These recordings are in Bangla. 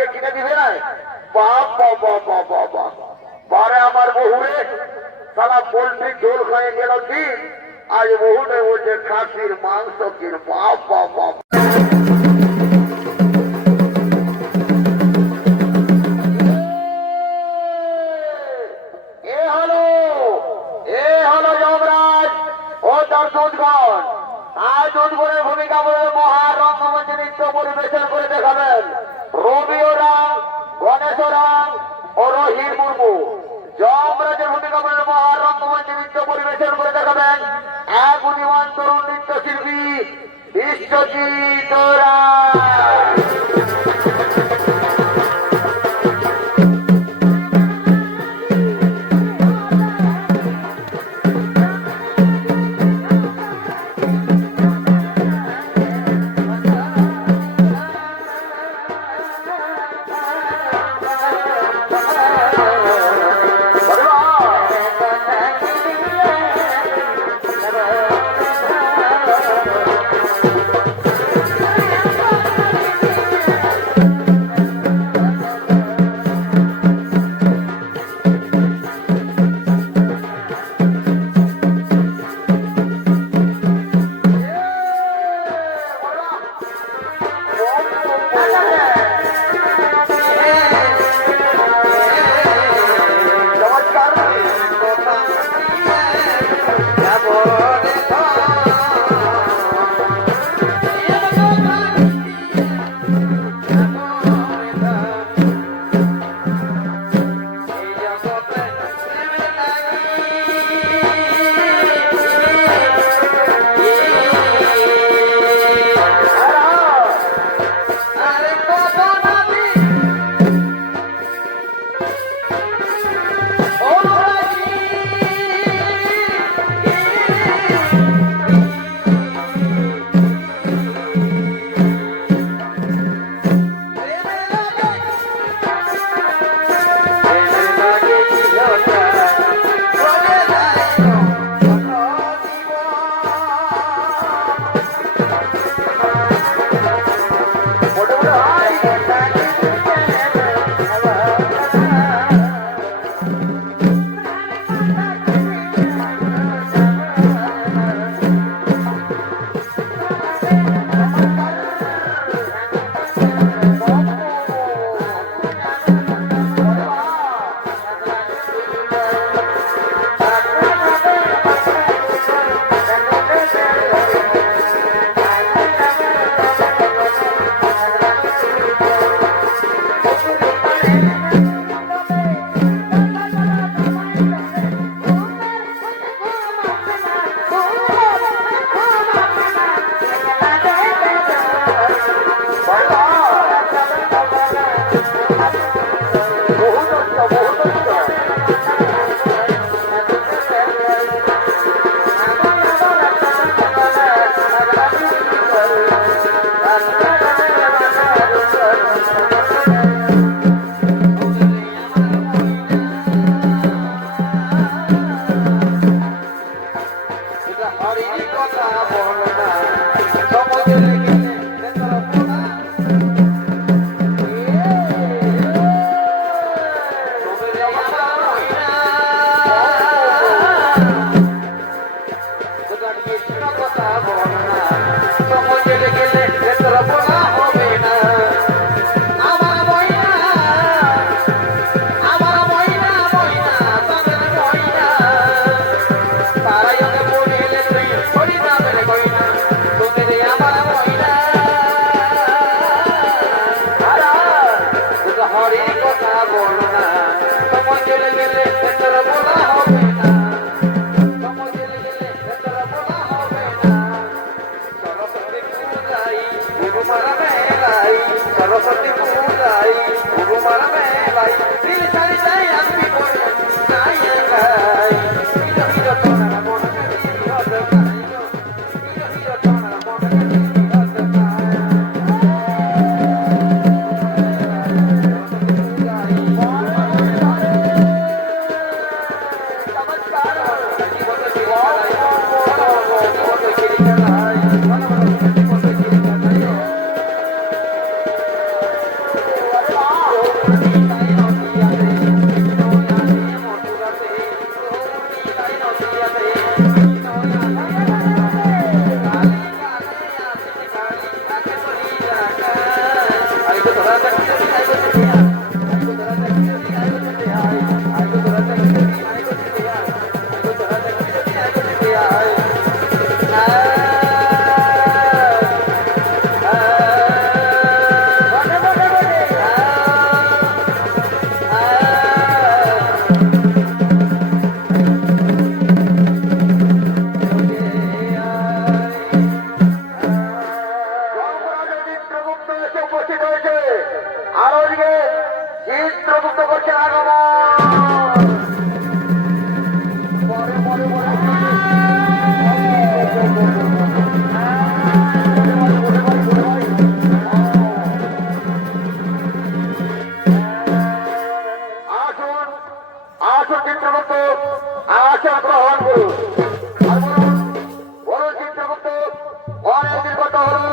আজকে কিনে দিবে না বাবা বারে আমার বহুরে সারা পোল্ট্রি ঝোল খাইয়ে গেল দিন আজ বহুরে বলছে খাসির মাংস কিন বাবা ভূমিকা বলে মহারঙ্গমঞ্চে নৃত্য পরিবেশন করে দেখাবেন রবি ওরাং, গণেশ ওরাং ও রহিম মুর্মু। যমরাজের ভূমিকা বলে মহারঙ্গমঞ্চে নৃত্য পরিবেশন করে দেখাবেন এক উদীয়মান তরুণ নৃত্যশিল্পী বিশ্বজিৎ ওরাং। আসুন চিত্রগুপ্ত আসন গ্রহণ করুন। আর বলুন বলুন চিত্রগুপ্ত অনেকদিন কত হলো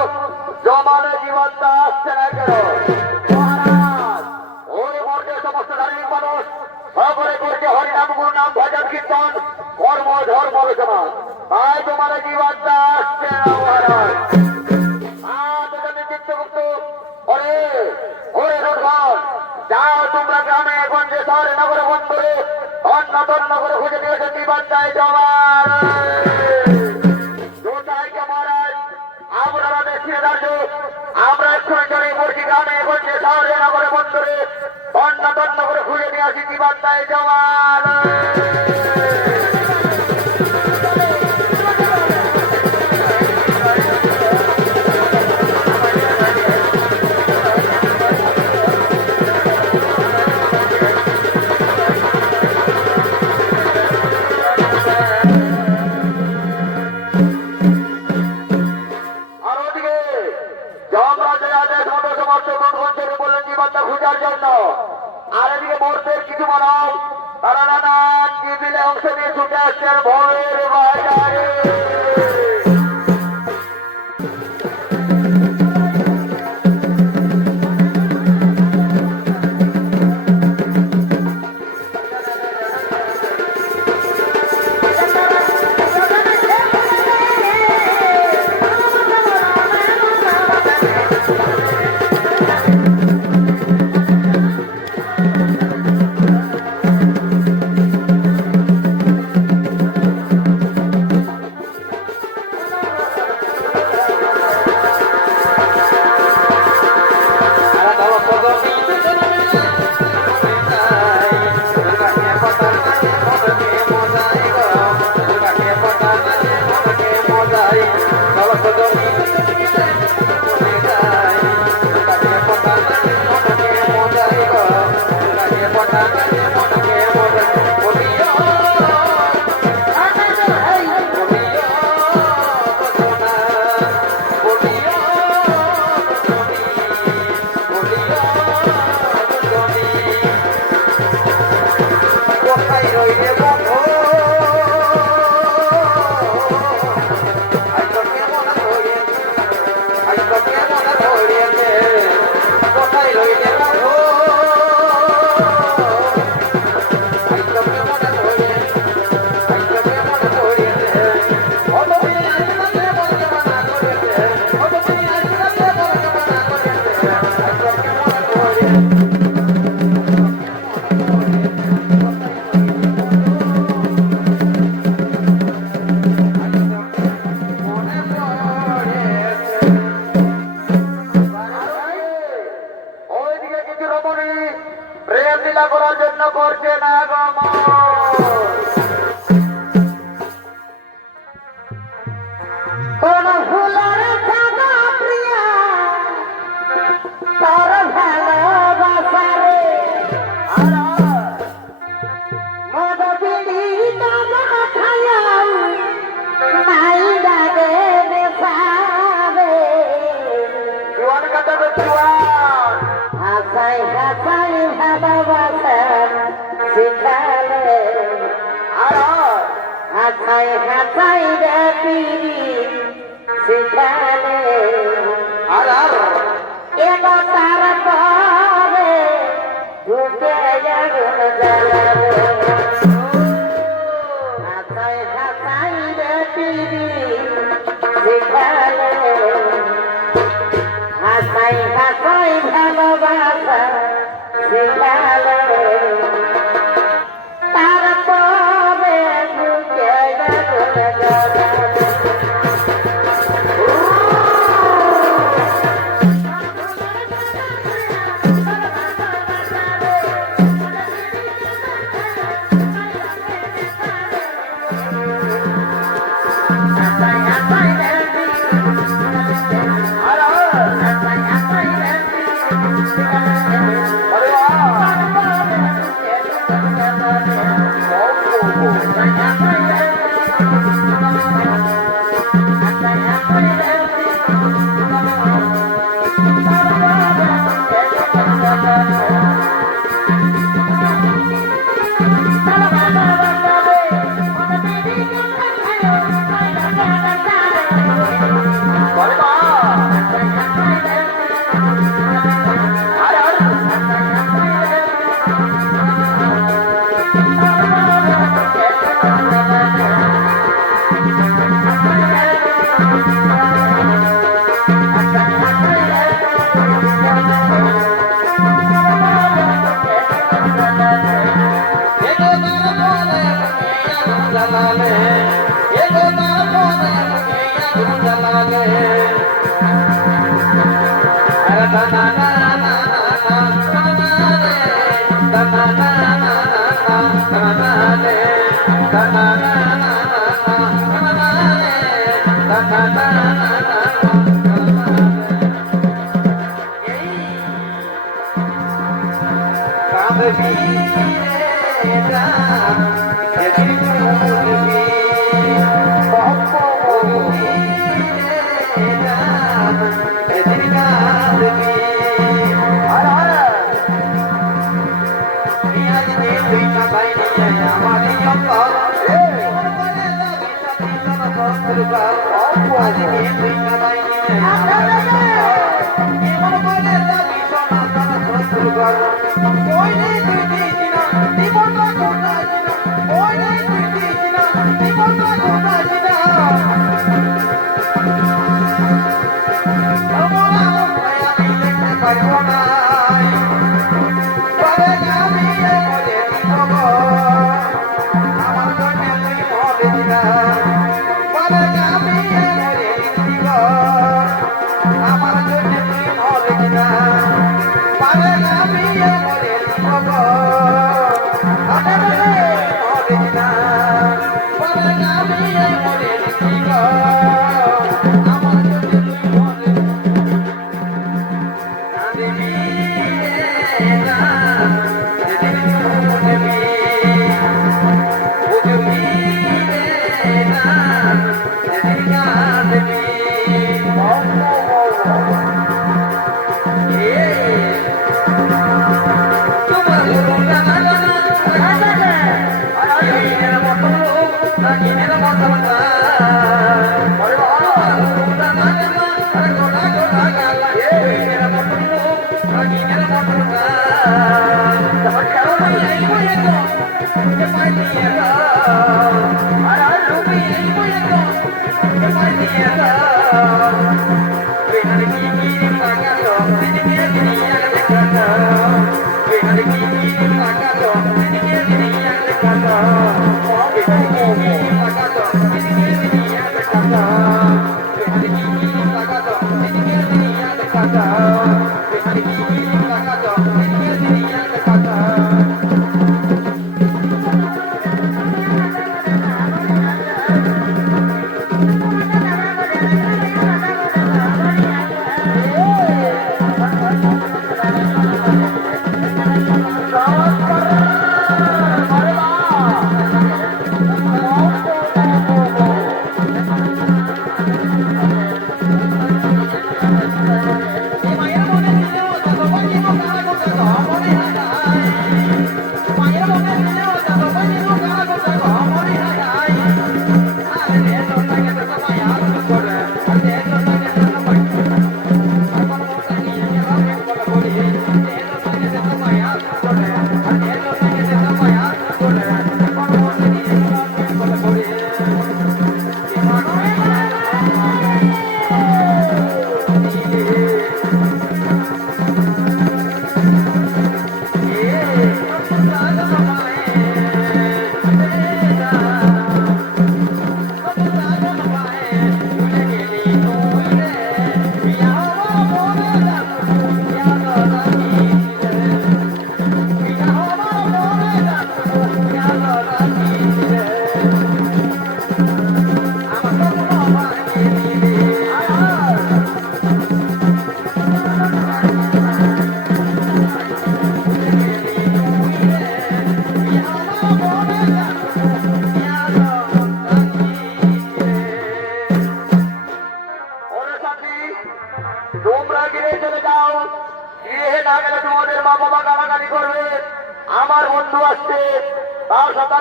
জমালে জীবনটা আসছে না কেন? মহারাজ ওই মর্গে সমস্ত ধার্মিক মানুষ সকলে করছে হরিনাম গুরুনাম ভজন কীর্তন কর্ম ধর্ম আলোচনা, তাই জমালে জীবনটা আসছে না মহারাজ। চিত্রগুপ্ত ওরে ওরে রোডঘর যাও তোমরা গ্রামে গঞ্জে শহরে নগরে বন্দরে অন্য তন্ন করে খুঁজে নিয়েছে জীবনটাই জমার মহারাজ। আপনারা দেখিয়ে দাঁড় আমরা এক্ষুনি চলে পড়ছি গ্রামে গঞ্জে শহরে নগরে বন্দরে অন্য তন্ন করে খুঁজে নিয়ে আসি জীবনটাই জমার। আর এদিকে মোড়দের কিছু মানব তারা নানান টিভিলে অংশ নিয়ে ছুটে আসছেন ভয়ের বাজারে। Thank you.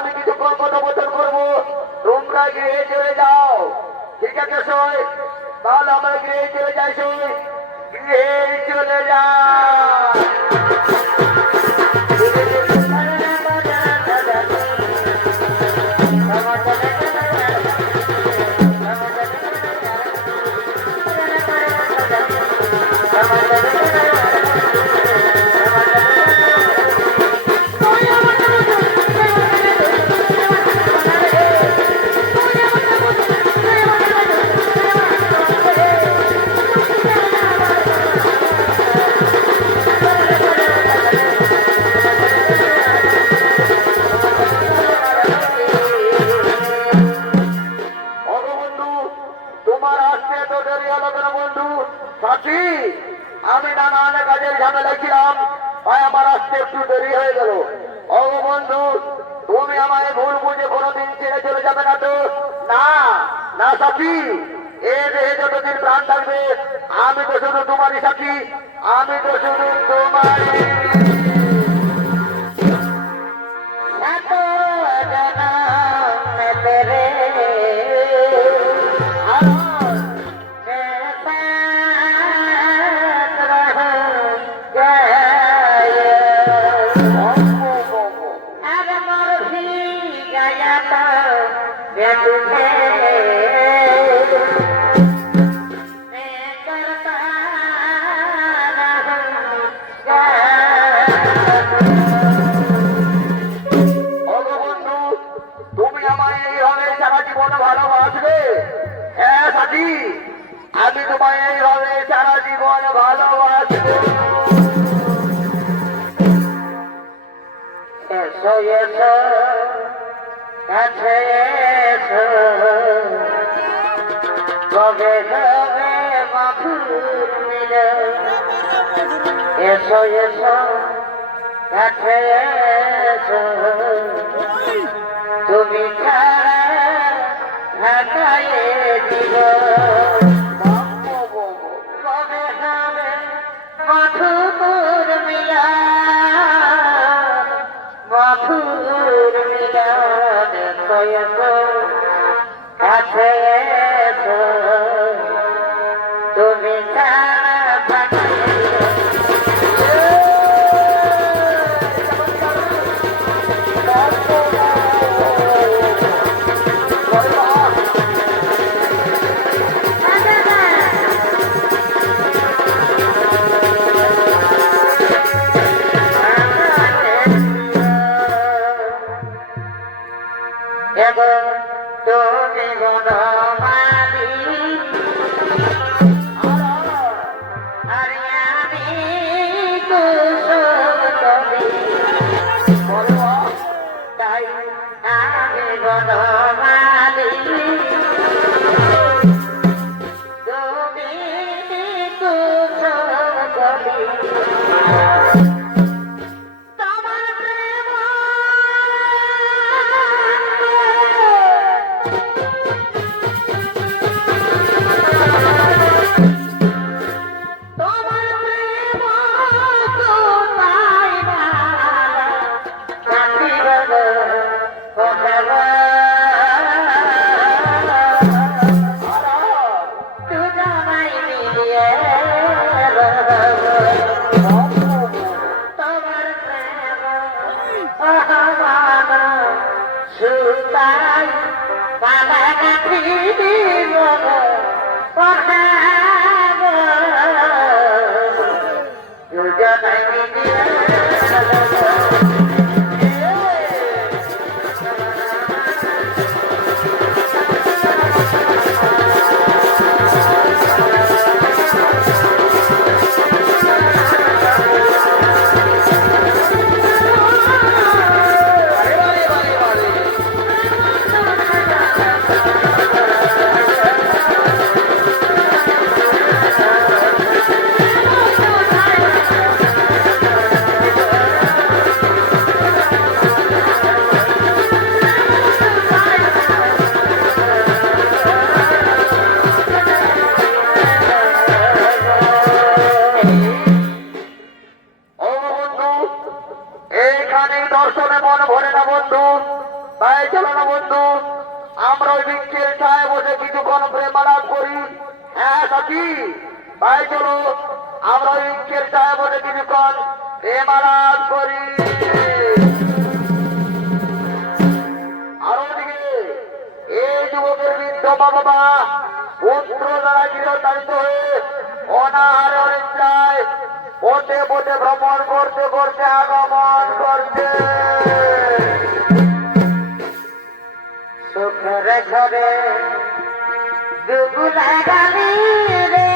আমি কিছুক্ষণ কথোপকথন করবো, তোমরা গিয়ে চলে যাও। ঠিক আছে সই, তাহলে আমরা গিয়ে চলে যাই। সই গিয়ে চলে যাও। আমি নানান কাজের ঝামেলা ছিলাম, তাই আমার আসতে একটু দেরি হয়ে গেল। অগবন্ধু, তুমি আমায় ভুল বুঝে কোনোদিন ছেড়ে চলে যাবে না তো? না না সাথী, এ দেহে যতদিন প্রাণ থাকবে আমি তো শুধু তোমারই সাথী, আমি তো শুধু তোমারই। ভালোবাসবে? হ্যাঁ সাথী, আমি তোমায় এইভাবে সারা জীবন ভালোবাসবো। এসো এসো কাছে এসো, কবে হবে মধুর মিলন। এসো এসো কাছে এসো, তুমি ঢাকায় দিব। কবে হবে মধুর মিলন, মধুর মিলন। কাছে এসো, তুমি তুমি বনমালী, আরে আমি কুসুম কবি, তাই আমি বনমালী, তুমি কুসুম কবি। তাই চলো না বন্ধু, আমরা ওই বৃক্ষের ছায় বসে কিছুক্ষণ প্রেমালাপ করি। হ্যাঁ সাথী, তাই চলো আমরা ওই বৃক্ষের ছায় বসে কিছুক্ষণ প্রেমালাপ করি। আর ওদিকে এই যুবকের বৃদ্ধ বাবা পুত্র দ্বারা গৃহতাড়িত হয়ে অনাহারে অনিদ্রায় পথে পথে ভ্রমণ করতে করতে আগমন করছে। সুখের ঘরে দুগুলা গালি রে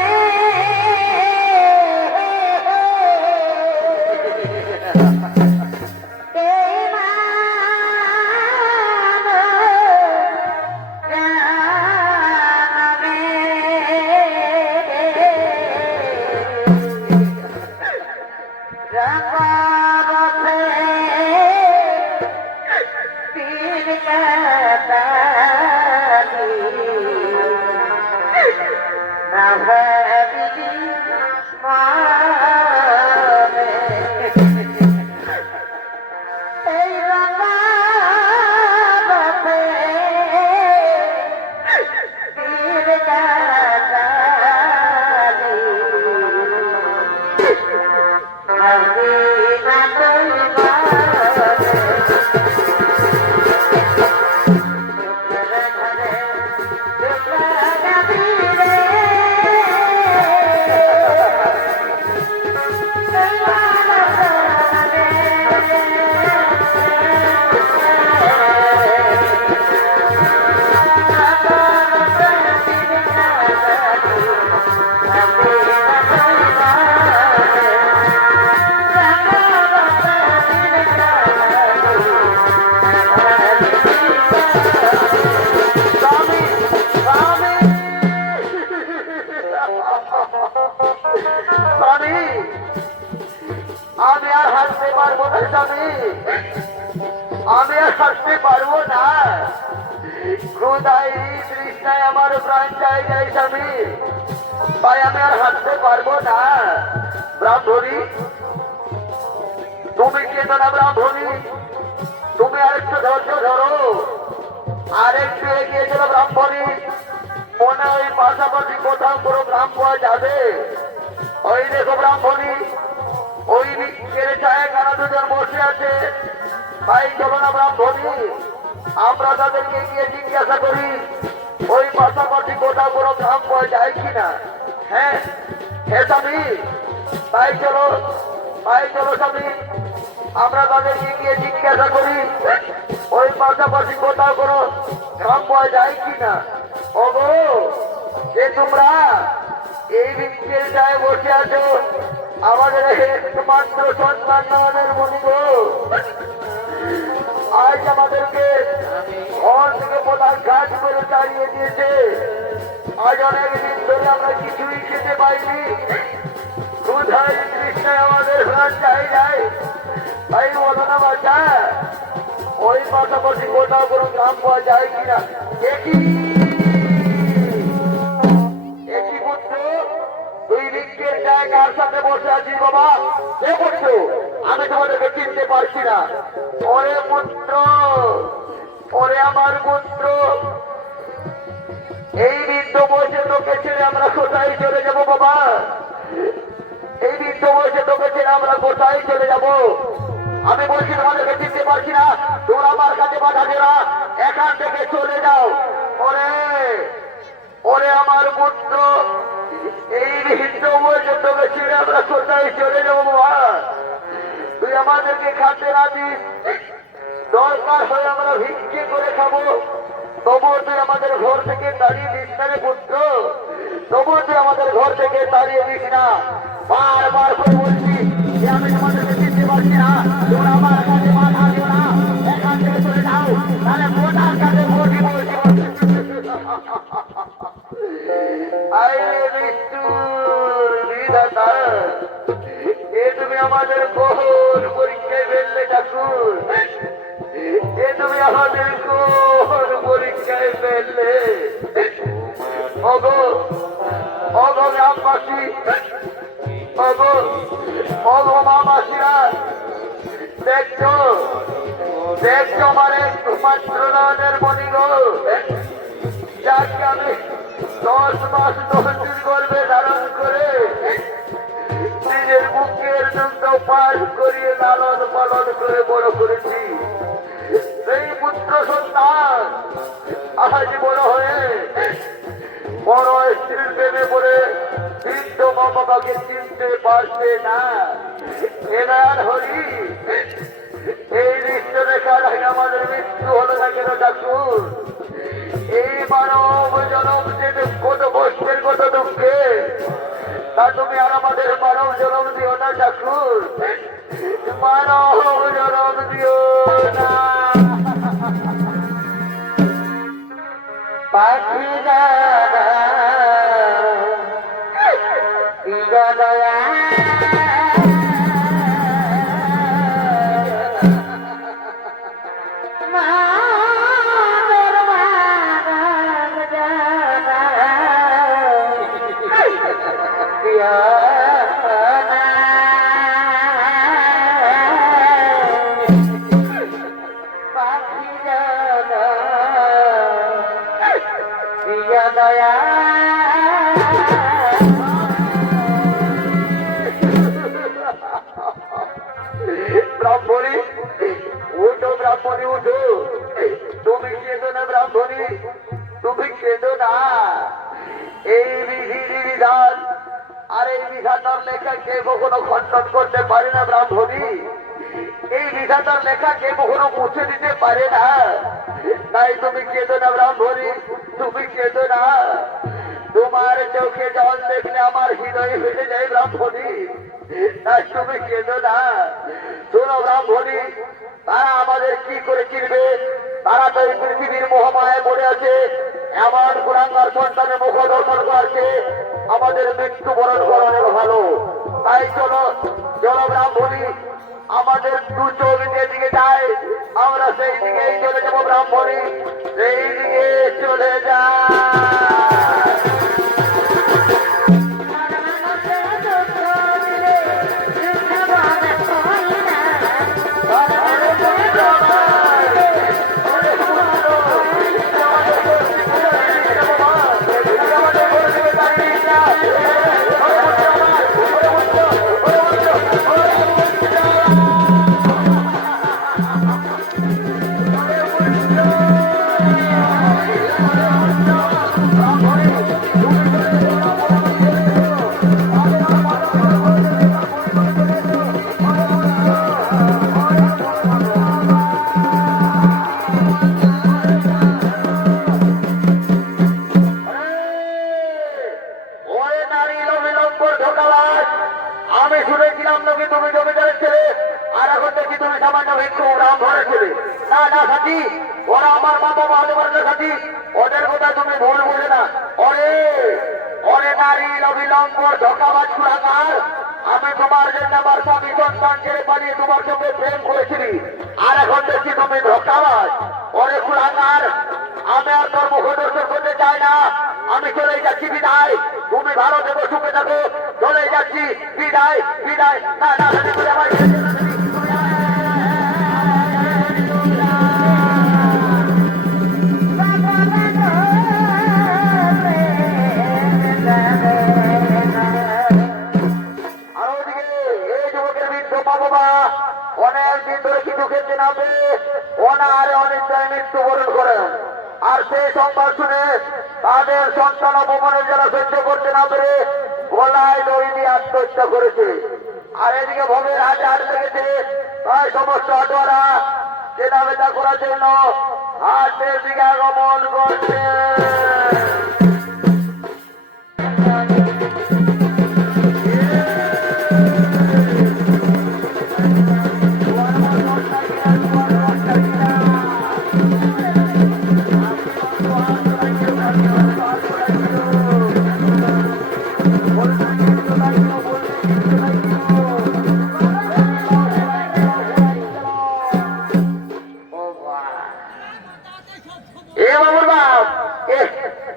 আমি আর হাসতে পারবো না স্বামী, আমি আর হাসতে পারবো না। ক্ষুধায় তৃষ্ণায় আমার প্রাণ চাই যায় স্বামী, তাই আমি আর হাসতে পারবো না। ব্রাহ্মণী, তুমি কেন না ব্রাহ্মণী, তুমি আর একটু ধৈর্য ধরো, আর একটু এগিয়ে চলো ব্রাহ্মণী। মনে ওই পাশাপাশি কোথাও কোনো গ্রাম পাওয়া যাবে? ওই দেখো ব্রাহ্মণী, ওই বৃক্ষের ছায় কারা দুজন বসে আছে। তাই চলো না ব্রাহ্মণী, আমরা তাদেরকে গিয়ে জিজ্ঞাসা করি ওই পাশাপাশি কোথাও কোনো গ্রাম পাওয়া যায় কিনা। হ্যাঁ হ্যাঁ স্বামী, তাই চলো স্বামী, আমরা তাদেরকে গিয়ে জিজ্ঞাসা করি ওই পাশাপাশি কোথাও কোনো গ্রাম পাওয়া যায় কিনা। ওগো, যে তোমরা এই বৃক্ষের ছায় বসে আছো, আমাদের একমাত্র সন্তান আমাদের মনি গো, আজ আমাদেরকে ঘর থেকে প্রধান কাজ করে চালিয়ে দিয়েছে। আজ অনেকদিন ধরে আমরা কিছুই খেতে পাইনি, ক্ষুধায় তৃষ্ণায় আমাদের প্রাণ চাই যায়। তাই বলো না বাচ্চা, ওই পাশাপাশি কোথাও কোনো গ্রাম পাওয়া যায় কিনা। একই পুত্র, তুই বৃক্ষের জায়গার সাথে বসে আছিস বাবা? কে পুত্র? আমি তোমাদেরকে চিনতে পারছি না। ওরে পুত্র, ওরে আমার পুত্র, এই বৃদ্ধ বয়সে তোকে ছেড়ে আমরা কোথায় চলে যাব বাবা? এই বৃদ্ধ বয়সে তোকে ছেড়ে আমরা কোথায় চলে যাব? আমি বলছি তোমাদেরকে চিনতে পারছি না, তোমরা আমার কাছে বাধা দেওয়া, এখান থেকে চলে যাও। ওরে ওরে আমার পুত্র, এই বৃদ্ধ বয়সে তোকে ছেড়ে আমরা কোথায় চলে যাবো বাবা? তুই আমাদেরকে খাতে না দিস, দরকার হয়ে আমরা ভিক্ষে করে খাবো, তবুও তুই আমাদের ঘর থেকে তাড়িয়ে দিস না রে পুত্র, তবুও তুই আমাদের ঘর থেকে তাড়িয়ে দিস না। বারবার করে বলছি যে আমি তোমাদেরকে চিনতে পারছি না, তোমরা আমার কাছে বাধা দিও না, এখান থেকে চলে যাও, তাহলে মোটার কাছে বলছি বলছি। আরে মৃত্যুর বিধাতা, এ তুমি আমাদের কোন পরীক্ষায় ফেললে ঠাকুর, এ তুমি আমাদের কোন পরীক্ষায় ফেললে। ওগো ওগো গ্রামবাসী, ওগো ওগো মা মাসিরা, দেখছো দেখছো আমার একমাত্র নয়নের মণিগ, যাকে আমি 10 মাস 10 দিন গর্ভে ধারণ করে নিজের বুকের দুগ্ধ পান করিয়ে লালন পালন করে বড় করেছি, সেই পুত্র সন্তান আজ বড় হয়ে বড় স্ত্রীর প্রেমে পড়ে বৃদ্ধ মামাকে চিনতে পারছে না। এনার হরি, এই দৃশ্য দেখার আগে আমাদের মৃত্যু হলো না কেন ঠাকুর? এই মানব জনম যে কত কষ্টের কত দুঃখে, তা তুমি আর আমাদের মানব জনম দিও না ঠাকুর, মানব জনম দিও না। পাখি দাদা দিগা দয়া মাদর মাদর জানা দিয়া না পাখি দাদা দিয়া দয়া ব্রাহ্মণী উঠো, ব্রাহ্মণী উঠো, তুমি কেঁদো না ব্রাহ্মণী, তুমি কেঁদো না। এই বিধির বিধান আর এই বিধাতার লেখা কে কখনো খণ্ডন করতে পারে না ব্রাহ্মণী, এই বিধাতার লেখা কে কখনো মুছে দিতে পারে না। তাই তুমি কেঁদো না ব্রাহ্মণী, তুমি কেঁদো না। তোমার চোখে জল দেখলে আমার হৃদয় ভেঙে যায় ব্রাহ্মণী, তাই তুমি কেঁদো না। শোনো ব্রাহ্মণী, তারা আমাদের কি করে চিনবে? তারা তো এই পৃথিবীর মোহমায় পড়ে আছে। এমন কুরাঙ্গার সন্তানের মুখ দর্শন করাচ্ছে আমাদের মৃত্যুবরণ করানো ভালো। তাই চলো চলো ব্রাহ্মণী, আমাদের দু চোখ যেদিকে যায় আমরা সেই দিকেই চলে যাবো ব্রাহ্মণী, সেই দিকে চলে যায়। আমি শুনেছিলাম নাকি তুমি জমিদারের ছেলে, আর এখন দেখি তুমি সামান্য ভিক্ষু ব্রাহ্মণের ছেলে। না না সাথী, ওরা আমার বাবা ভালোবাসা সাথী, ওদের কথা তুমি ভুল বোঝে না। ওরে ওরে নারী অবিলম্ব ধোকাবাজ কুলাঙ্গার, আমি তোমার জন্য আমার স্বামী সন্তান ছেড়ে পালিয়ে তোমার সঙ্গে প্রেম করেছিলি, আর এখন দেখছি তুমি ধোকাবাজ। ওরে কুলাঙ্গার, আমি আর তোর মুখ দর্শন করতে চাই না, আমি চলে যাচ্ছি, বিদায়। তুমি ভালো থেকো, সুখে থাকো, চলে যাচ্ছি, বিদায় বিদায়। না না তুমি আমার অনেকদিন ধরে কিছু খেতে নামবে, অনাহারে অনিচ্ছায় মৃত্যুবরণ করেন। আর সেই সংবাদ শুনে তাদের সন্তান অপমানের যারা সহ্য করতে না পেরে গলায় দড়ি দিয়ে আত্মহত্যা করেছে। আর এদিকে ভোগের হাতে হাট লেগেছে, তাই সমস্ত হাটুয়ারা কেনা বেচা করার জন্য হাটের দিকে আগমন করছে।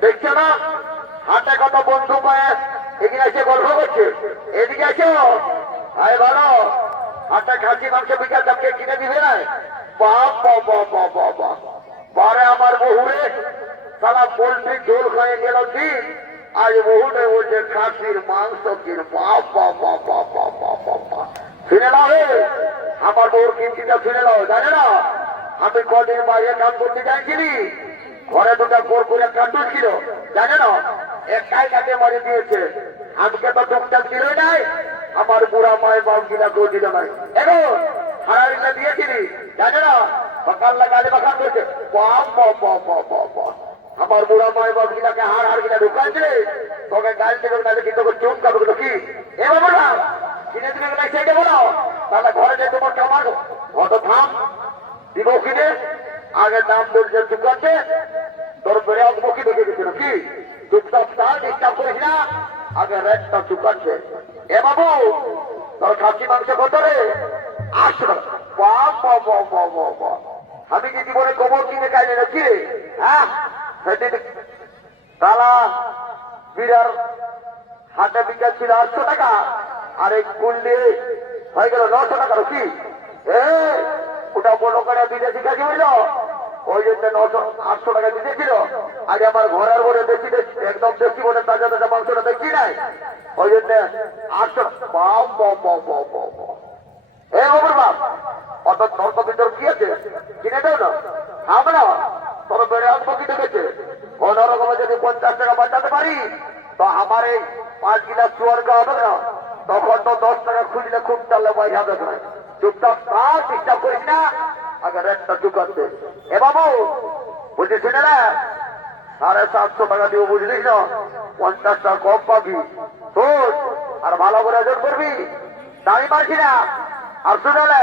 দেখছো না হাতে কত বন্ধু পায়ে এগিয়ে এসে গল্প করছে, এদিকে এসো। ভাই ভালো হাতে খাসি মাংস বিকাশ দামকে কিনে দিবে না, বাবা বাবা বাবা বারে আমার বহুরে সারা পোল্ট্রি ঝোল খেয়ে গেল ঠিক আজ বহুরে বলছে খাসির মাংস কিন বাবা বাবা বাবা বাবা শুনে নাও হে আমার বউর কিনতিটা শুনে নাও জানে না আমি কদিন বাইরে কাম করতে চাইছিলি ঘরে দুটা করে কাটুন ছিল জানে না একটাই কাটে মারি দিয়েছে আমাকে তো টুকটাক দিলই নাই আমার বুড়া মায়ের বাপ গিলা কেউ দিল নাই এখন হারারিটা দিয়েছিলি জানে না সকাল লাগালে বাখান করছে আমার বুড়া মায়ের বাপ গিলাকে হার গিলা ঢুকাইছিলে তোকে গাল থেকে না কিন্তু চুপ কাটবে তো কি এ বাবা কিনে দিবে না সেইটা বলো তাহলে ঘরে যে তোমার কামার অত থাম দিব কিনে আগে দাম বলছে চুকাচ্ছে তোর বেড়ে মুখী দেখে দিচ্ছিল কি চুপচাপ তার ডিস্টার্ব করিস না আগে রেটটা চুকাচ্ছে এ বাবু তোর খাসি মাংস কত রে 800 টাকা আমি কি জীবনে গোবর কিনে খাইনি না কি রে হ্যাঁ সেদিন তালা বিরার হাটে বিকাশ ছিল 800 টাকা আর এই কুন্ডে হয়ে গেল 900 টাকার কি ওটা বড় করে বিদেশি কাজে হইল ওই জন্য 800 টাকা দিতেছিল আজ আমার ঘরের ঘরে বেশি একদম বেশি বলে তাজা তাজা মাংসটা দেখি নাই ওই জন্য 800 এ বাবুর বাপ অত তর্ক ভিতর কি আছে কিনে দেও না খাবে না তোর বেড়ে আসবো কি দেখেছে কোন রকমে যদি 50 টাকা বাঁচাতে পারি তো আমার এই 5 গিলাস চুয়ার হবে না তখন তো 10 টাকা খুঁজলে খুব চাললে বাইরে হবে না চুপচাপ তার ডিস্টার্ব করিস না আগে রেটটা চুকাচ্ছে এ বাবু বুঝলি শুনে না 750 টাকা দিব বুঝলিস না 50 টাকা কম পাবি শোন আর ভালো করে আয়োজন করবি দামি পারছি না আর শুনে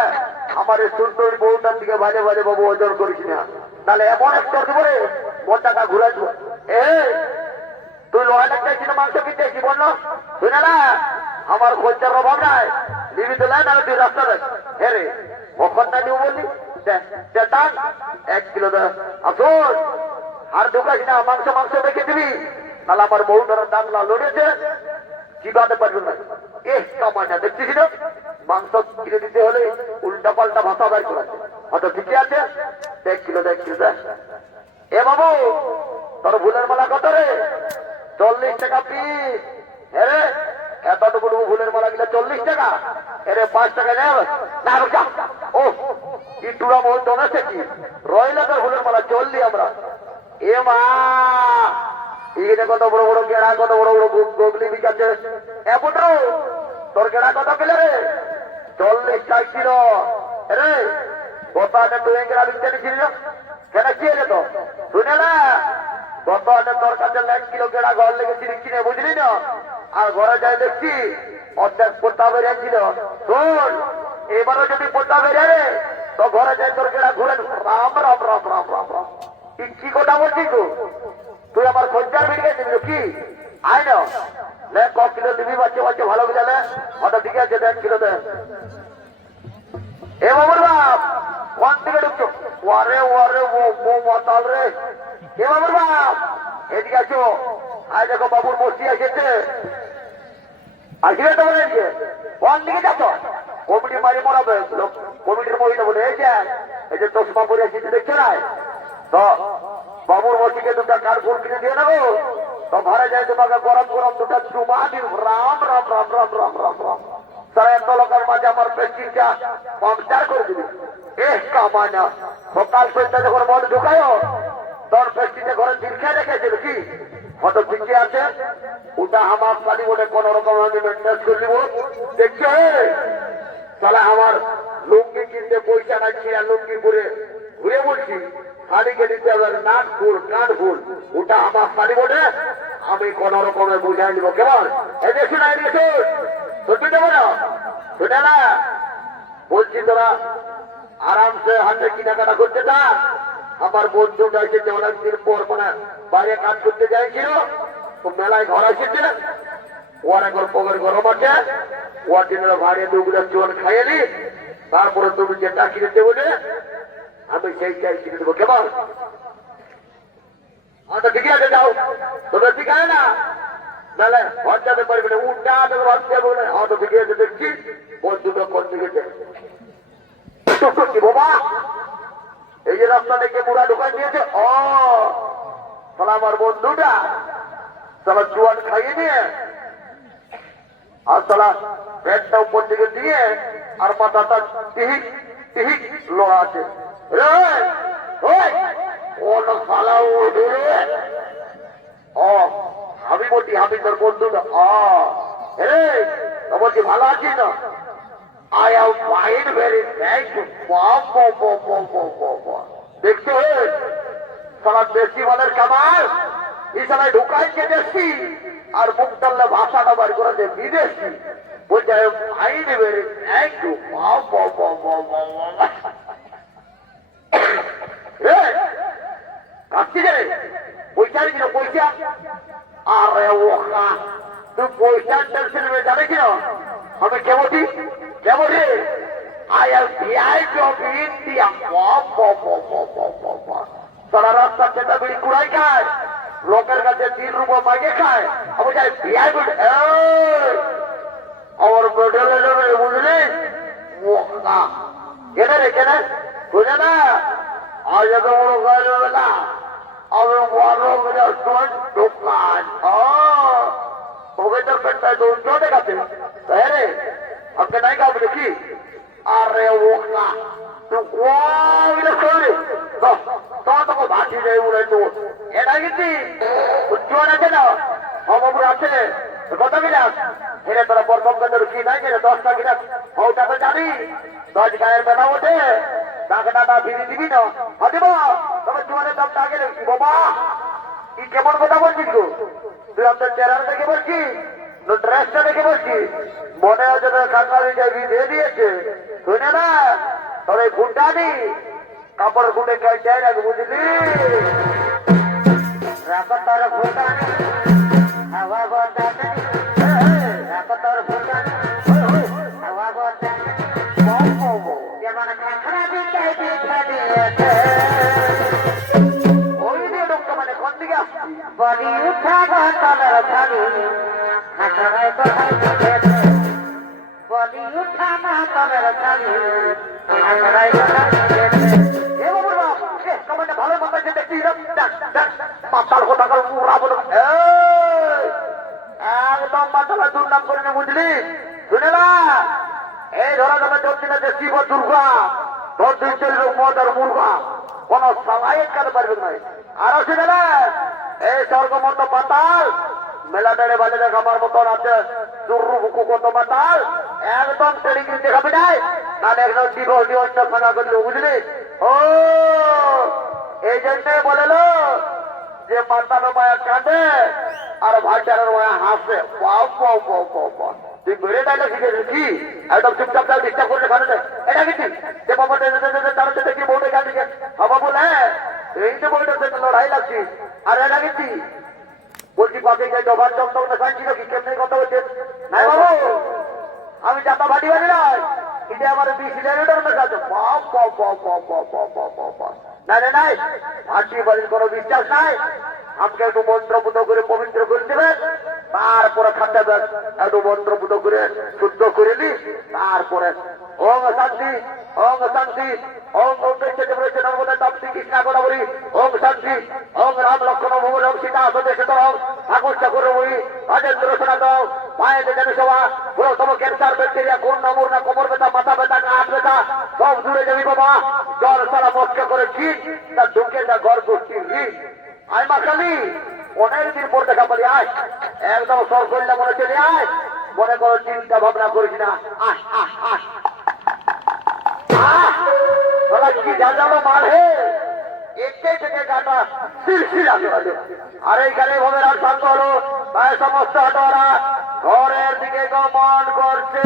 আমার এই সুন্দর বউটার দিকে বাজে বাজে বাবু ওজন করিস না তাহলে এমন একটা দেবো রে মোট টাকা ঘুরাইবো তুই 9 লাখ চাইছি না মাংস কিনতে কি বললো শুনে না আমার খরচার অভাব নাই নিবি তো নাই তুই রাস্তা দেখ হ্যাঁ রে কখন না নিব বললি 1 কিলো আসুন আর ঢুকাস না মাংস মাংস রেখে দিবি তাহলে আমার বউ ধরার দাঙ্গলা লড়েছে চিবাতে পারবে না কামাই না দেখছিস না মাংস কিনে দিতে হলে উল্টা পাল্টা ভাষা বাড়ি করাচ্ছে হয়তো ঠিকই আছে 1 কিলো এ বাবু তোর ভুলের মালা কত রে 40 টাকা পিস হ্যাঁ এতটুকু ভুলের মালা গেলে 40 টাকা এরে 5 টাকা নেবে না ও ইটুরা মোহন জমেছে কি রইলে তোর ভুলের মালা চললি আমরা এ মা এখানে কত বড় বড় গেড়া কত বড় বড় গোগলি বিকাছে এ পুত্র তোর গেড়া কত কিলো রে 40 টাকা কিলো রে গত আটে তুই গেড়া বিকতে নিছিলি কেন কি হয়ে যেত শুনে না গত আটে তোর কাছে 1 কিলো গেড়া ঘর লেগেছিলি কিনে বুঝলি না আর ঘরে যাই দেখছি অর্ধেক পোটা বেরিয়ে ছিল শোন এবারও যদি পোটা বেরিয়ে তো ঘরে যাই তোর গেড়া ঘুরে রাম রাম রাম রাম রাম রাম কি কথা বলছিস তুই আমার খোঁজার বেরিয়ে দিবি কি আয় না ক কিলো দিবি বাচ্চা বাচ্চা ভালো গেলে হয়তো ঠিক আছে 1 কিলো দে এ বাবুর বাপ কোন দিকে ঢুকছো ওরে ওরে ও মাতাল রে এ বাবুর বাপ এদিকে আসো আয় দেখো বাবুর বসি এসেছে আসবে তো বলেছে কোন দিকে যাচ্ছ কমিটি মারি মরাবে কমিটির মহিলা বলে এই যে চশমা পরে এসেছে দেখছো না তো বাবুর বসিকে দুটা কার্পুর কিনে দিয়ে নেবো তো ঘরে যাই তোমাকে গরম গরম দুটা চুমা দিব রাম রাম রাম রাম রাম রাম রাম তারা এত লোকের মাঝে আমার প্রেস্টিজটা পাংচার করে দিবি কামাই না সকাল সন্ধ্যা যখন মদ ঢুকায় তোর প্রেস্টিজে ঘরে দিন খেয়ে রেখেছিল কি হয়তো ঠিকই আছে ওটা আমার পানি বলে কোন রকম আমি মেনটেন্স করে দিব দেখছো তাহলে আমার লুঙ্গি কিনতে পয়সা রাখছি আর লুঙ্গি করে ঘুরে বলছি শাড়িকে দিতে হবে নাক ফুল কান ফুল ওটা আমার শাড়ি বলে আমি কোন রকমে বুঝাই দিব কেমন এই দেখুন সত্যি দেবো না সেটা না বলছি তোরা আরামসে হাতে কেনাকাটা করতে থাক আমার বন্ধুটা এসেছে অনেকদিন পর মানে বাইরে কাজ করতে চাইছিল তো মেলায় ঘর এসেছে ওর এখন পকের গরম আছে ওর দিনের ভাড়ে 2 গ্লাস জল খাইয়ে নি তারপরে তুমি যেটা কিনে দেবো আমি সেই চাই কিনে দেবো কেমন আচ্ছা ঠিক আছে যাও তবে ঠিক আছে না নাহলে ঘর যেতে পারবে না উঠটা ভাবতে বলে হয়তো ঠিক আছে দেখছি বন্ধুটা কোন দিকে বাবা এই যে রাস্তা থেকে মুড়া ঢুকাই দিয়েছে, ও তাহলে আমার বন্ধুটা তাহলে জোয়ান খাইয়ে নিয়ে আর তাহলে পেটটা উপর দিকে দিয়ে আর মাথাটা টিহিক টিহিক লোড়া আছে। আমি বলছি আমি তোর বন্ধুটা বলছি ভালো আছিস না? I am fine, very thank you. দেখছো সারা দেশি মানের কামাল এখানে ঢুকাইছে দেশি আর মুখ টানলে ভাষাটা বাড়ি করে যে বিদেশি। বলছে ফাইন, ভেরি থ্যাংক ইউ। কাচ্ছি রে পয়সা কিনা পয়সা? আরে ওখা তুই পয়সার টেনশন নিয়ে জানে কিনা আমি কেমন কেমন রে? I am VIP of India. সারা রাস্তা চেতা বিড়ি কুড়াই খায়, লোকের কাছে 3 রুপো মাইকে খায়। আমি যাই VIP আমার মেডেলে নেবে বুঝলি? কেনে রে কেনে বুঝে না? আজ এত বড় গাড়ি হবে না, আমি বড় রেস্টুরেন্ট দোকান তবে তোর পেটটায় দৌড় দেখাচ্ছে তাই রে আমাকে নাই খাবো দেখি। আরে ওখা তুই কোয়াগুলো শোনে তোকে ভাসি যাই উড়ে তো এটা কিন্তু জোয়ার আছে না অমর আছে কত গিলাস হেরে তোরা প্রথম কাজের কি নাই যে 10টা গিলাস ওটা তো জানি 10 গায়ের বেলা ওঠে তাকে দাদা ফিরে দিবি না দিব তবে জোয়ারের দামটা আগে দেখছি। বাবা কি কেমন কথা বলছিস গো তুই আমাদের চেহারা দেখে বলছিস ড্রেসটা দেখে বলছি মনে হচ্ছে কাকারি যাবি দিয়ে দিয়েছে শুনে না তোর এই গুন্ডানি কাপড় গুন্ডে কে চাই না বুঝলি? রাখো তোর ভুটানি হাওয়া বদানি, রাখো তোর ভুটানি হাওয়া বদানি, যেমন খাখরা দিতে পিঠা দিয়েছে ওই দিয়ে ঢুকতো মানে কোন দিকে আসছি বলি উঠা তলের ভানি খাখরায় কোথায় দিয়েছে, বলি উঠা তলের ভানি খাখরায় কোথায় দিয়েছে। এ বাবুর বাপ কমান্ডে ভালো কথা যে দেখছি পাতাল কথা কাল পুরা বলো একদম মাতালা দুর্নাম করে না বুঝলি? শুনে না এই ধরা যাবে চলছি না যে শিব দুর্গা তোর দুই চলবে মদ আর মুর্গা কোন সবাই কাটতে পারবে না। আরো শুনে না এই স্বর্গ মতো পাতাল মেলা বেড়ে বাজারে খাবার মতন আছে দুর্রু বুকু কত পাতাল একদম ট্রেনিং দেখাবি নাই না একদম অন্য খানা করলো বুঝলি? ও এই জন্যই বলেলো যে মাতানো মায়া কাঁদে আর ভাইচারের মায়া হাসে। তুই বেড়ে ডাইলে শিখেছিস কি একদম চুপচাপ তার ডিস্টার্ব করে খানে এটা কি যে বাবা তার দেখি বউটে কাঁদিকে বাবা বলে এই যে বউটার সাথে লড়াই লাগছিস আর এটা কি বলছি বাকি যাই ডবার চমচম দেখাচ্ছিল কি কেমনি কথা বলছে নাই বাবু আমি যাতা ভাটি বাড়ি নাই কিন্তু আমার 20 কিলোমিটার দেখাচ্ছে না রে নাই ভাটি বাড়ির কোনো বিশ্বাস নাই। আমাকে একটু মন্ত্রপুত করে পবিত্র করে দেবেন তারপরে খাদ্য একটু মন্ত্রপুত করে শুদ্ধ করে নি তারপরে ওম শান্তি ওম শান্তি ওম তাপ্তি কৃষ্ণা গোদাবরী ওম শান্তি ওম রাম লক্ষ্মণ ভূমি ওম সীতা সদে সীতারাম ঠাকুর ঠাকুর বই রাজেন্দ্র সনাতন মায়েদের জনসভা পুরোতম ক্যান্সার ব্যাকটেরিয়া করোনা মুরনা কোমর ব্যথা মাথা ব্যথা কাঁধ ব্যথা সব দূরে যাবি বাবা। জ্বর সারা মস্কা করে ঠিক তার ঢুকে যা ঘর করছি আয় মা কালী অনেকদিন পর দেখা বলি আয় একদম সর করলে মনে চলে আয় মনে করো চিন্তা ভাবনা করিস না আয় আয় আয় কি জানো মাল হে একে থেকে কাটা শিরশিরা আর এইখানে ভাবে রাত শান্ত হলো তাই সমস্ত হাটোয়ারা ঘরের দিকে গমন করছে।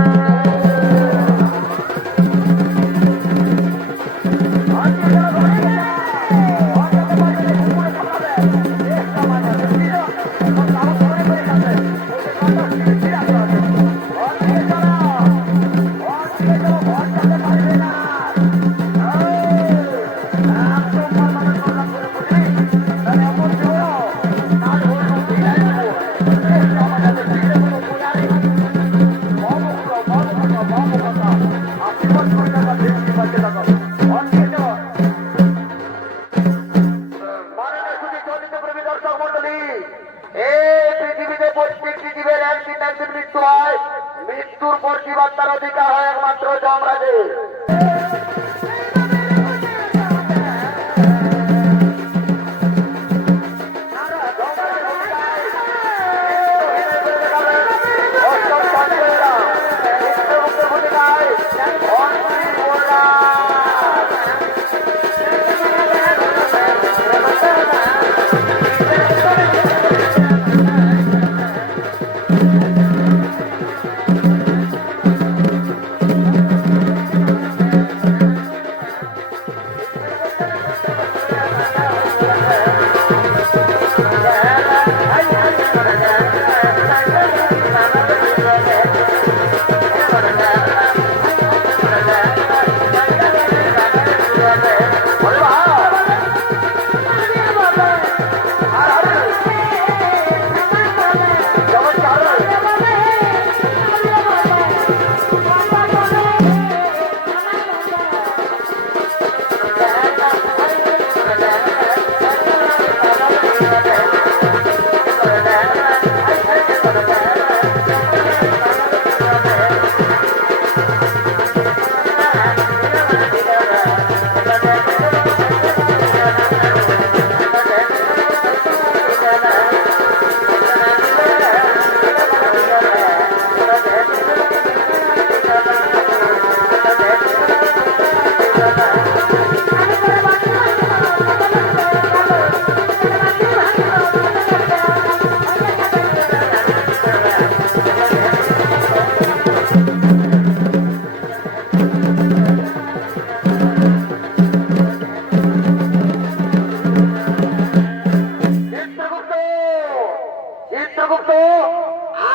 প্রেমী দর্শক মন্ডলী, এই পৃথিবীতে প্রত্যেকটি জীবের একদিন না একদিন মৃত্যু হয়। মৃত্যুর প্রতিবাদ তার অধিকার হয় একমাত্র যমরাজের। অষ্টম সঞ্জয়েরা চিত্রগুপ্তের ভূমিকায় অন্তিম বলরাম। চিত্রগুপ্ত,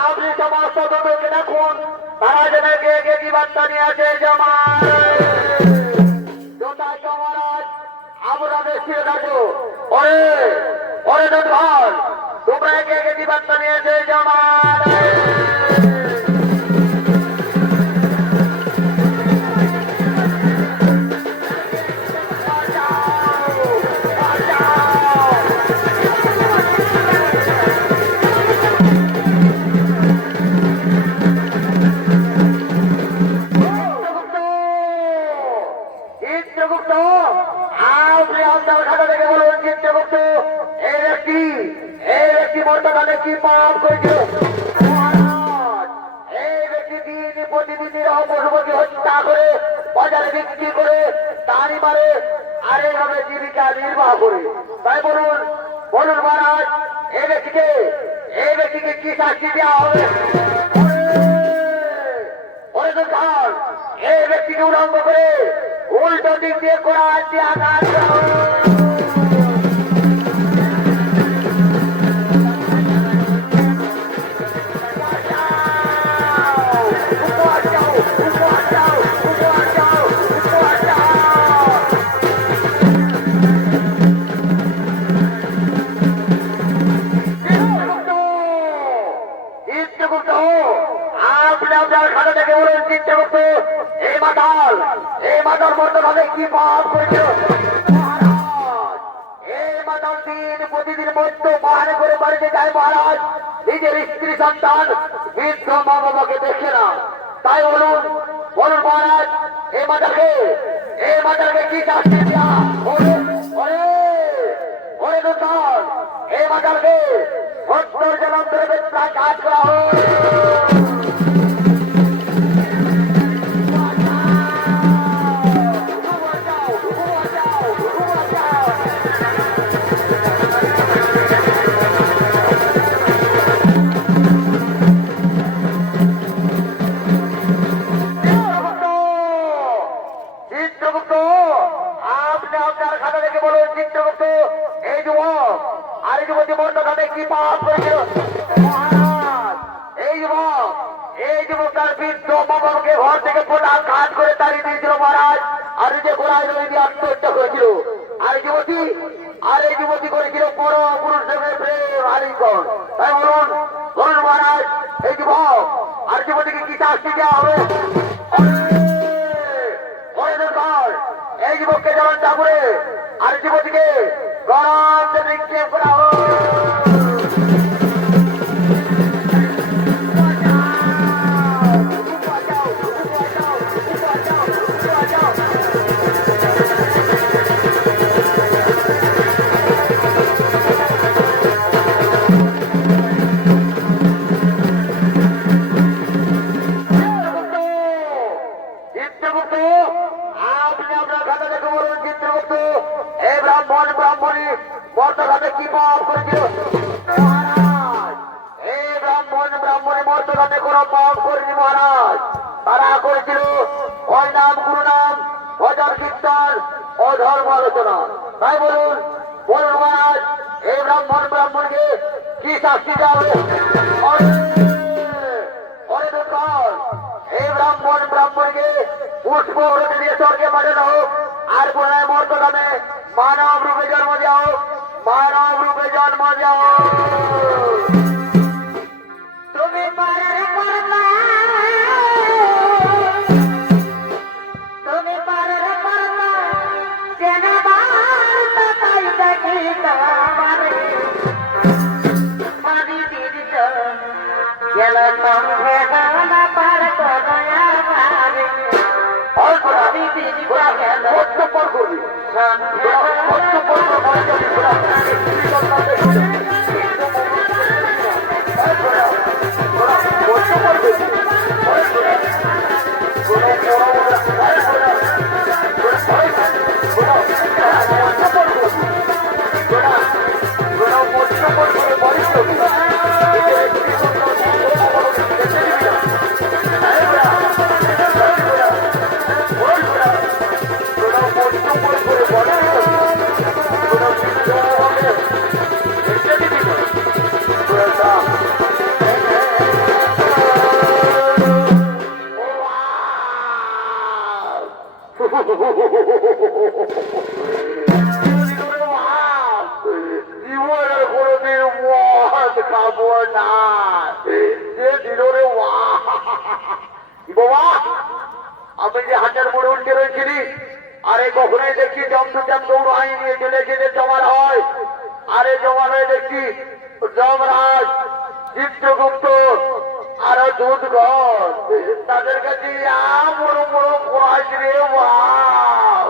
আপনি সমস্ত দুটোকে দেখুন, তারা যেন এগিয়ে এগিয়ে কি বার্তা নিয়ে আসে। জমার মহারাজ, আমরা বেশি থাকবো। ওরে ওরে ভাই, তোমরা এগিয়ে এগিয়ে কি বার্তা নিয়ে আসে। জমার চিত্রগুপ্ত, আপনি আপনার খাতা থেকে বলুন। চিত্রগুপ্ত, এই ব্যক্তি মর্যাদাকে কি পাপ করেছিল? মহারাজ, এই ব্যক্তি দিন প্রতিদিন নিরহ পশুপতি হত্যা করে বাজারে বিক্রি করে তারই মারে আর এইভাবে জীবিকা নির্বাহ করে। তাই বলুন বলুন মহারাজ, এই ব্যক্তিকে কি শাস্তি দেওয়া হবে? এই ব্যক্তিকে উলঙ্গ করে উল্টো দিক দিয়ে করা দিয়ে আঘাত করা হবে। চিত্রগুপ্ত, আপনি আপনার খাতা থেকে বলুন। চিত্রগুপ্ত, এই মাতাল মর্যাদাকে কি পাপ করেছিল? মহারাজ, এই মাতাল প্রতিদিন মধ্য পাহাড় করে বাড়িতে যায়। মহারাজ, নিজের স্ত্রী সন্তান বৃদ্ধ মা বাবাকে দেখে না। তাই বলুন মহারাজ, এই মাতালকে কি শাস্তি দেওয়া হবে? এই মাতালকে 70 জনম ধরে বেত্রায় কাজ করা হয়। চিত্রগুপ্ত, আপনি আপনার খাতা থেকে বলুন। চিত্রগুপ্ত, এই যুবক আর এই যুবতী মর্যাদাকে কি পাপ করেছিল? মহারাজ, এই যুবক তার বৃদ্ধ বাবাকে ঘর থেকে প্রধান কাজ করে তাড়িয়ে দিয়েছিল। মহারাজ, আর এই যে গোড়ায় রয়ে দিয়ে আত্মহত্যা করেছিল। আর এই যুবতী করেছিল পরম পুরুষ দেবের প্রেম আলিঙ্গন। তাই বলুন মহারাজ, এই যুবক আর যুবতীকে কি শাস্তি দেওয়া হবে? এই যুবককে যেমন চাকুরে আর যুবতীকে গরম নিক্ষেপ করা হয়। মর্তঘাটে কি পাপ করেছিল মহারাজ? এই ব্রাহ্মণী মর্তঘাটে কোনো পাপ করেনি মহারাজ। তারা করেছিল ওই নাম গুরু নাম ভজন কীর্তন ও ধর্ম আলোচনা। তাই বলুন বলুন মহারাজ, এই ব্রাহ্মণকে কি শাস্তি দেওয়া হবে? এই ব্রাহ্মণকে পুষ্প হতে দিয়ে স্বর্গে পাঠানো হোক, আর পুনরায় মর্তধামে মানব রূপে জন্ম দেওয়া হোক, মানব রূপে জন্ম দেওয়া হোক। তুমি পারে করলা, তুমি পারে করলা, জেনে বারত তাই দেখি তোমারে মারি দিত গেল সঙ্গে না পার করয়া মারে মারি দিত গেল কর্তব্য করবি, কর্তব্য জীবনের কোনোদিন মদ খাবো না, যে দিল রে বাবা। আমি যে হাটের মোড়ে উঠে রয়েছিলি, আরে কখনোই দেখছি জমদুজান দৌড় আই নিয়ে চলে এসে জমার হয়, আরে জমার হয়ে দেখছি যমরাজ চিত্রগুপ্ত আরো দুধ ঘর, তাদের কাছে বড় বড় কোয়াশ রে বাপ,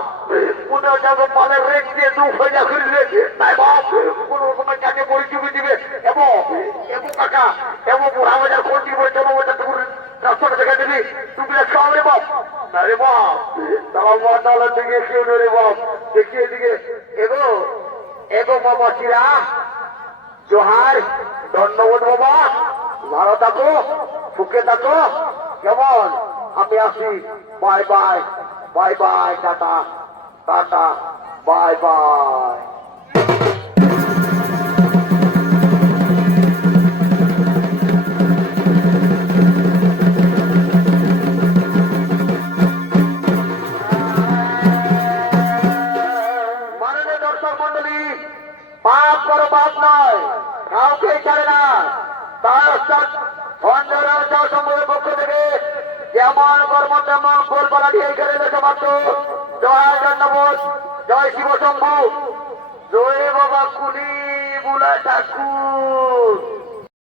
কোন যখন পালের রেখ দিয়ে দু ফজা খুললে তাই বাপ কোন রকমের কাকে পরিচয় দিবে। এবং কাকা এবং বুড়া বাজার কোন দিব জনবাজার টুকুর রাস্তাটা দেখা দিবি, তুমি খাও রে বাপ। না রে বাপ, তারা মাতালা দিকে কেউ রে বাপ, দেখি এদিকে এগো এগো মামাসিরা জোহার, ধন্যবাদ বাবা, ভালো থাকো, সুখে থাকো, কেমন? আমি আসি, bye bye, bye bye, tata tata, bye bye. মাননীয় দর্শক মন্ডলী, পাপ করো পাপ নয়, কাউকে ছাড়ে না। তার সম্পদের পক্ষ থেকে যেমন কর্ম তেমন ফল পালাটি এই করে সমাপ্ত। জয় ধন্যবাদ, জয় শিব শম্ভু, জয় বাবা কুলি বুলা ঠাকুর।